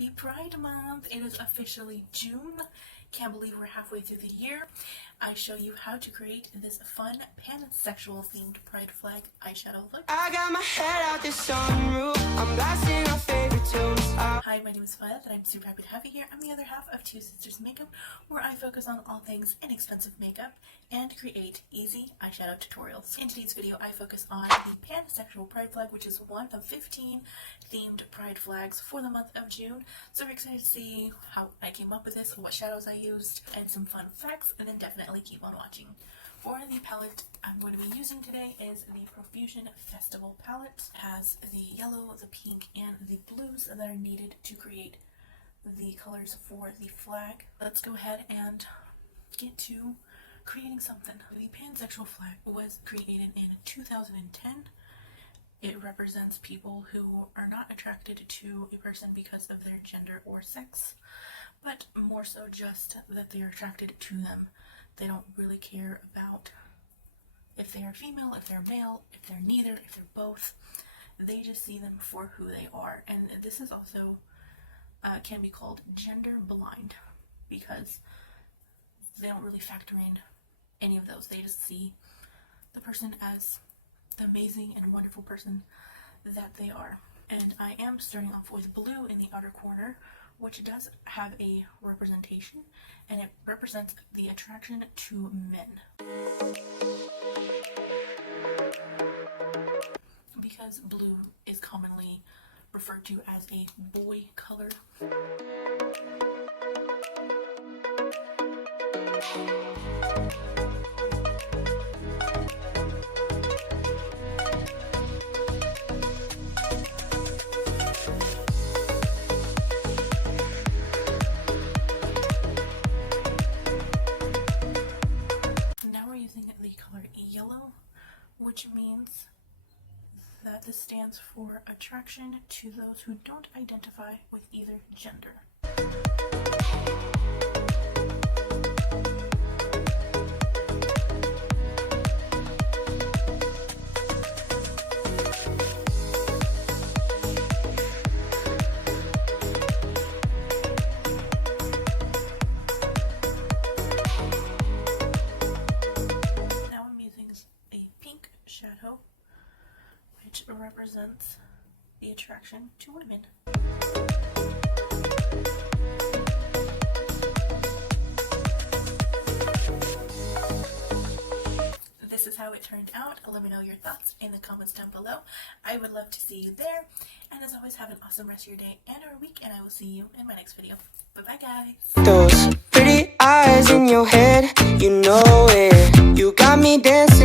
Happy Pride Month! It is officially June. Can't believe we're halfway through the year. I show you how to create this fun pansexual themed pride flag eyeshadow look. I got my head out the sunroof. I'm blasting our favorite tunes. Hi, my name is Violet and I'm super happy to have you here. I'm the other half of Two Sisters Makeup, where I focus on all things inexpensive makeup and create easy eyeshadow tutorials. In today's video, I focus on the pansexual pride flag, which is one of 15 themed pride flags for the month of June. So we're excited to see how I came up with this, what shadows I used, and some fun facts, and then definitely keep on watching. For the palette I'm going to be using today is the Profusion Festival palette. It has the yellow, the pink, and the blues that are needed to create the colors for the flag. Let's go ahead and get to creating something. The pansexual flag was created in 2010. It represents people who are not attracted to a person because of their gender or sex, but more so just that they are attracted to them. They don't really care about if they are female, if they're male, if they're neither, if they're both. They just see them for who they are. And this is also can be called gender blind, because they don't really factor in any of those. They just see the person as the amazing and wonderful person that they are. And I am starting off with blue in the outer corner, which does have a representation, and it represents the attraction to men. Because blue is commonly referred to as a boy color. The color yellow, which means that this stands for attraction to those who don't identify with either gender. Shadow, which represents the attraction to women. This is how it turned out. Let me know your thoughts in the comments down below. I would love to see you there. And as always, have an awesome rest of your day and or week, and I will see you in my next video. Bye-bye, guys. Those pretty eyes in your head, you know it. You got me dancing.